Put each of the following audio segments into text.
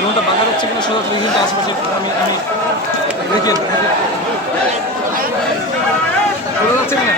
ড্রোনটা বাঁকা যাচ্ছে কিনা সোজা চলে কিন্তু আশেপাশে আমি দেখেন বোঝা যাচ্ছে কিনা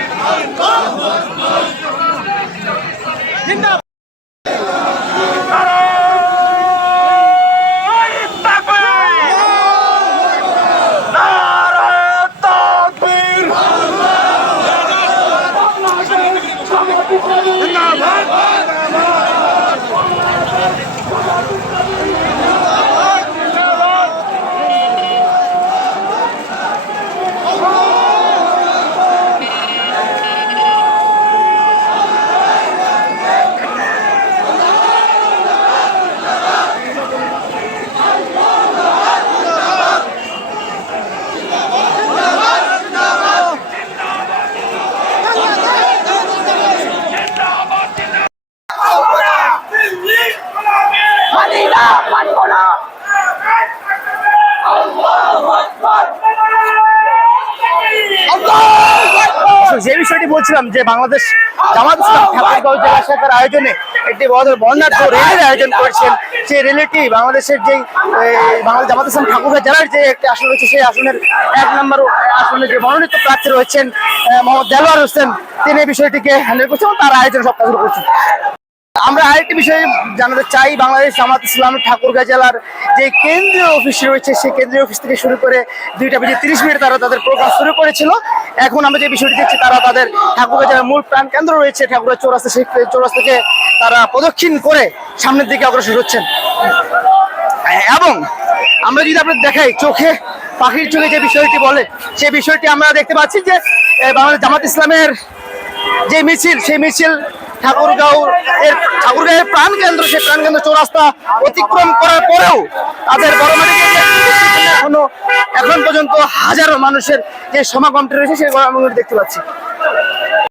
যে বিষয়টি বলছিলাম যে বাংলাদেশ জামাত ইসলাম ঠাকুরগাঁও জেলা শাখার আয়োজনে একটি বর্ণাঢ্য র্যালির আয়োজন করেছেন। সেই র্যালিটি বাংলাদেশের যে বাংলাদেশ জামাত ইসলাম ঠাকুরগাঁও জেলার যে একটি আসন রয়েছে সেই আসনের 1 নম্বর আসনে যে মনোনীত প্রার্থী রয়েছেন মোহাম্মদ দেলোয়ার হোসেন, তিনি এই বিষয়টিকে হ্যান্ডেল করছেন এবং তার আয়োজন সব কাজ করছেন। আমরা আরেকটি বিষয়ে জানাতে চাই, বাংলাদেশ জামাত ইসলাম ঠাকুরগাঁও জেলার যে কেন্দ্রীয় অফিস রয়েছে সেই কেন্দ্রীয় অফিস থেকে শুরু করে 2টা বেজে 30 মিনিট তারা তাদের প্রোগ্রাম শুরু করেছিল। এখন আমরা যে বিষয়টি দেখছি, তারা তাদের ঠাকুরগাঁও জেলার মূল প্রাণ কেন্দ্র রয়েছে ঠাকুরগাঁও চৌরাস্তা, সেই চৌরাস্তাকে তারা প্রদক্ষিণ করে সামনের দিকে অগ্রসর হচ্ছেন। এবং আমরা যদি আপনাদের দেখাই, চোখে পাখির চোখে যে বিষয়টি বলে সেই বিষয়টি আমরা দেখতে পাচ্ছি যে বাংলাদেশ জামাত ইসলামের যে মিছিল, সেই মিছিল ঠাকুরগাঁওয়ের প্রাণ কেন্দ্র, সেই প্রাণ কেন্দ্র চৌরাস্তা অতিক্রম করার পরেও তাদের এখন পর্যন্ত হাজারো মানুষের যে সমাগমটি রয়েছে সেই সমাগমটি দেখতে পাচ্ছি।